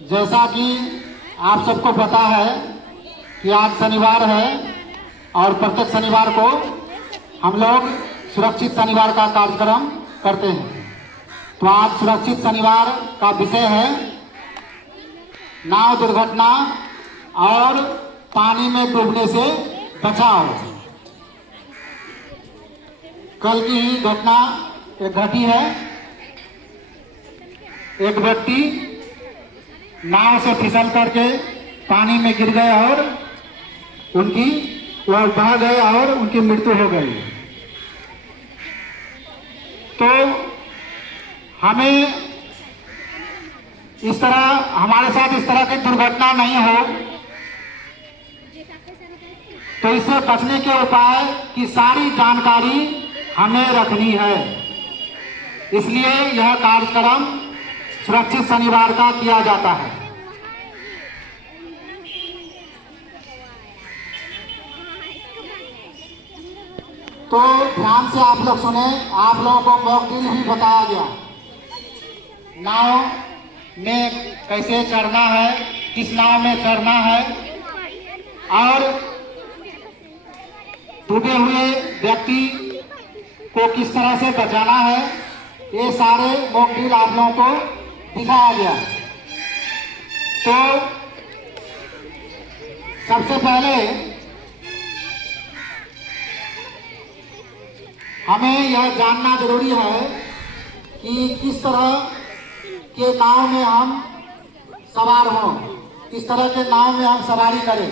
जैसा कि आप सबको पता है कि आज शनिवार है और प्रत्येक शनिवार को हम लोग सुरक्षित शनिवार का कार्यक्रम करते हैं। तो आज सुरक्षित शनिवार का विषय है नाव दुर्घटना और पानी में डूबने से बचाव। कल की ही घटना एक घटी है। एक व्यक्ति नाव से फिसल करके पानी में गिर गए और वह बह गए और उनकी मृत्यु हो गई। तो हमें हमारे साथ इस तरह की दुर्घटना नहीं हो, तो इससे बचने के उपाय की सारी जानकारी हमें रखनी है। इसलिए यह कार्यक्रम सुरक्षित शनिवार का किया जाता है। तो ध्यान से आप लोग सुने। आप लोगों को मॉक ड्रिल भी बताया गया, नाव में कैसे चढ़ना है, किस नाव में चढ़ना है और डूबे हुए व्यक्ति को किस तरह से बचाना है। ये सारे मॉक ड्रिल आप लोगों को दिखाया गया। तो सबसे पहले हमें यह जानना जरूरी है कि किस तरह के नाव में हम सवार हों, किस तरह के नाव में हम सवारी करें।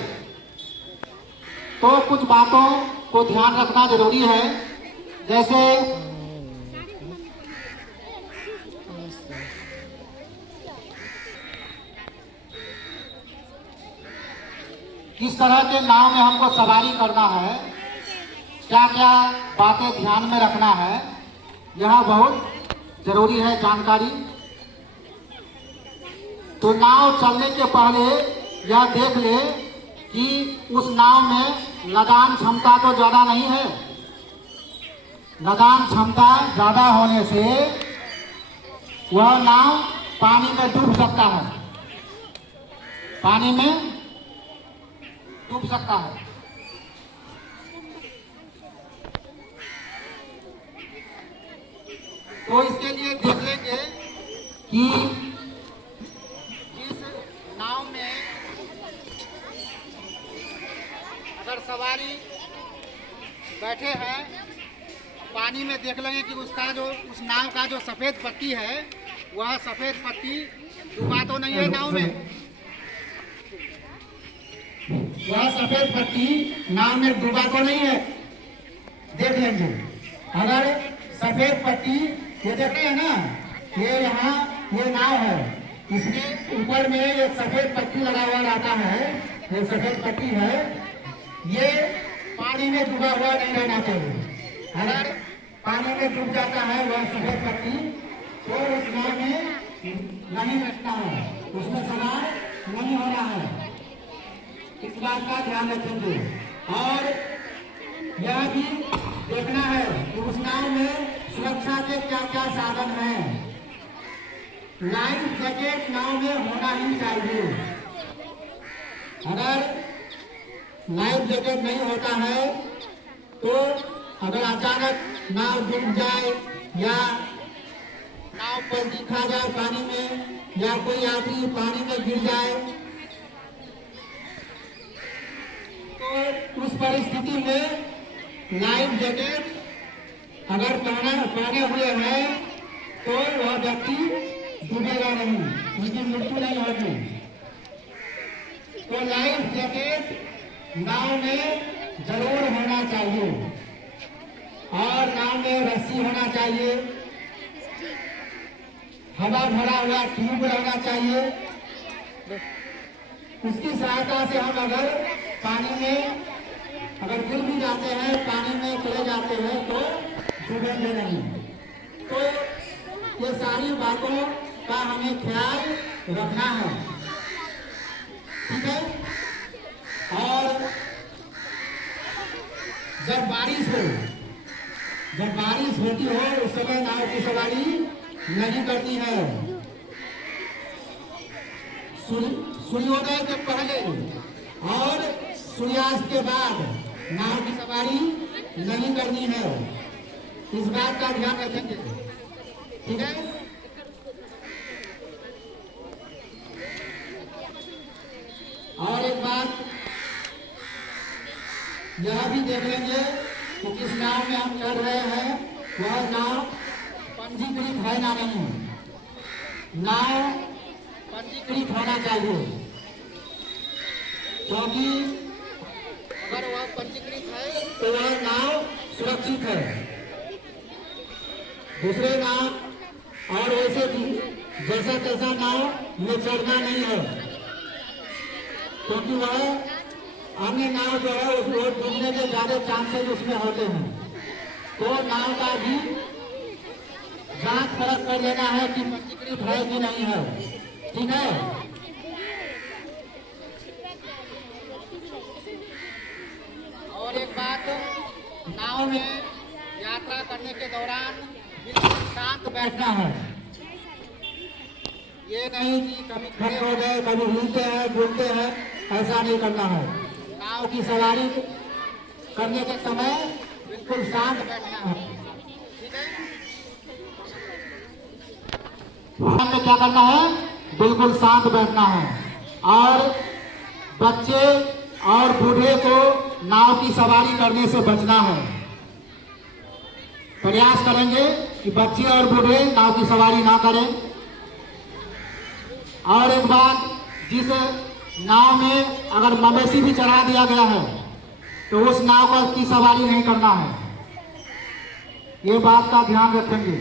तो कुछ बातों को ध्यान रखना जरूरी है, जैसे किस तरह के नाव में हमको सवारी करना है, क्या क्या बातें ध्यान में रखना है, यह बहुत जरूरी है जानकारी। तो नाव चलने के पहले यह देख ले कि उस नाव में लदान क्षमता तो ज़्यादा नहीं है। लदान क्षमता ज़्यादा होने से वह नाव पानी में डूब सकता है, पानी में डूब सकता है। तो इसके लिए देख लेंगे कि जिस नाव में अगर सवारी बैठे हैं, पानी में देख लेंगे कि उस नाव का जो सफ़ेद पट्टी है, वह सफ़ेद पट्टी डूबा तो नहीं है नाव में। वह सफ़ेद पट्टी नाव में डूबा तो नहीं है, देख लेंगे। अगर सफ़ेद पट्टी ये देखते हैं ना, ये नाव है, इसके ऊपर में एक सफ़ेद पट्टी लगा हुआ रहता है। ये सफ़ेद पट्टी है, ये पानी में डूबा हुआ नहीं रहना चाहिए। अगर पानी में डूब जाता है वह सफ़ेद पट्टी, तो उस नाव में नहीं बैठना है, उसमें सवार नहीं होना है। इस बात का ध्यान रखेंगे। और यह भी देखना है कि उस नाव में सुरक्षा के क्या क्या साधन हैं। लाइफ जैकेट नाव में होना ही चाहिए। अगर लाइफ जैकेट नहीं होता है तो अगर अचानक नाव डूब जाए या नाव पर दिखा जाए पानी में, या कोई यात्री पानी में गिर जाए, तो उस परिस्थिति में लाइफ जैकेट अगर पहने हुए हैं तो वह व्यक्ति डूबेगा नहीं, उनकी मृत्यु नहीं होगी। तो लाइफ जैकेट नाव में जरूर होना चाहिए और नाव में रस्सी होना चाहिए, हवा भरा हुआ ट्यूब रहना चाहिए। उसकी सहायता से हम अगर पानी में अगर गिर भी जाते हैं, पानी में चले जाते हैं, तो डूबेंगे नहीं। तो ये सारी बातों का हमें ख्याल रखना है, ठीक है। और जब बारिश होती हो उस समय नाव की सवारी नहीं करती है। सूर्योदय के पहले और सूर्यास्त के बाद नाव की सवारी नहीं करनी है। इस बात का ध्यान रखेंगे, ठीक है। और एक बात यह भी देख लेंगे कि किस नाव में हम चढ़ रहे हैं वह नाव पंजीकृत है ना नहीं। नाव पंजीकृत होना चाहिए, क्योंकि अगर वह पंजीकृत है तो वह नाव सुरक्षित है। दूसरे नाव और वैसे भी जैसा तैसा नाव में चढ़ना नहीं है, क्योंकि वह अन्य नाव जो है उसको डूबने के ज्यादा चांसेस उसमें होते हैं। तो नाव का भी जांच परख कर लेना है कि पंजीकृत है कि नहीं है, ठीक है। और एक बात, नाव में यात्रा करने के दौरान बिल्कुल शांत बैठना है। ये नहीं कि कभी खड़े हो गए, कभी हिलते हैं बोलते हैं, ऐसा नहीं करना है। नाव की सवारी करने के समय बिल्कुल शांत बैठना है, ठीक है। में क्या करना है, बिल्कुल शांत बैठना है। और बच्चे और बूढ़े को नाव की सवारी करने से बचना है। प्रयास करेंगे कि बच्चे और बूढ़े नाव की सवारी ना करें। और एक बात, जिस नाव में अगर मवेशी भी चढ़ा दिया गया है तो उस नाव पर की सवारी नहीं करना है, ये बात का ध्यान रखेंगे,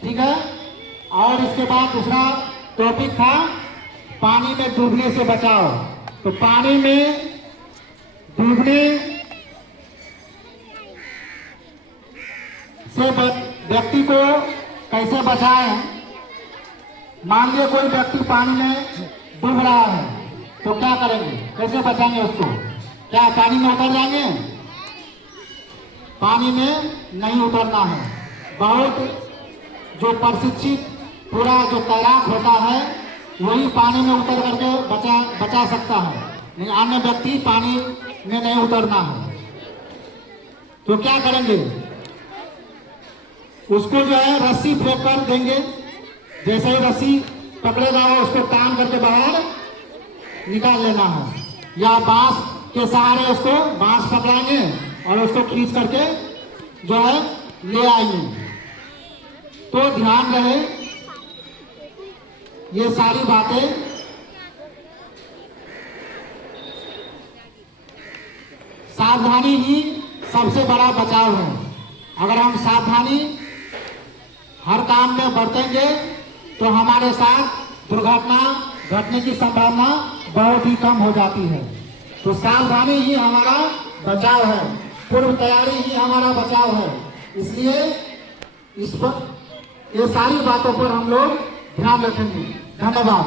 ठीक है। और इसके बाद दूसरा टॉपिक था पानी में डूबने से बचाव। तो पानी में डूबने से व्यक्ति को कैसे बचाएं। मान लीजिए कोई व्यक्ति पानी में डूब रहा है तो क्या करेंगे, कैसे बचाएंगे उसको? क्या पानी में उतर जाएंगे? पानी में नहीं उतरना है। बहुत जो प्रशिक्षित पूरा जो तैराक होता है वही पानी में उतर करके बचा सकता है, नहीं अन्य व्यक्ति पानी में नहीं उतरना है। तो क्या करेंगे, उसको जो है रस्सी फेंक कर देंगे। जैसे ही रस्सी पकड़ेगा उसको टांग करके बाहर निकाल लेना है, या बांस के सहारे उसको बांस पकड़ाएंगे और उसको खींच करके जो है ले आएंगे। तो ध्यान रहे, ये सारी बातें सावधानी ही सबसे बड़ा बचाव है। अगर हम सावधानी हर काम में बरतेंगे तो हमारे साथ दुर्घटना घटने की संभावना बहुत ही कम हो जाती है। तो सावधानी ही हमारा बचाव है, पूर्व तैयारी ही हमारा बचाव है। इसलिए इस पर ये सारी बातों पर हम लोग ध्यान रखेंगे। धन्यवाद।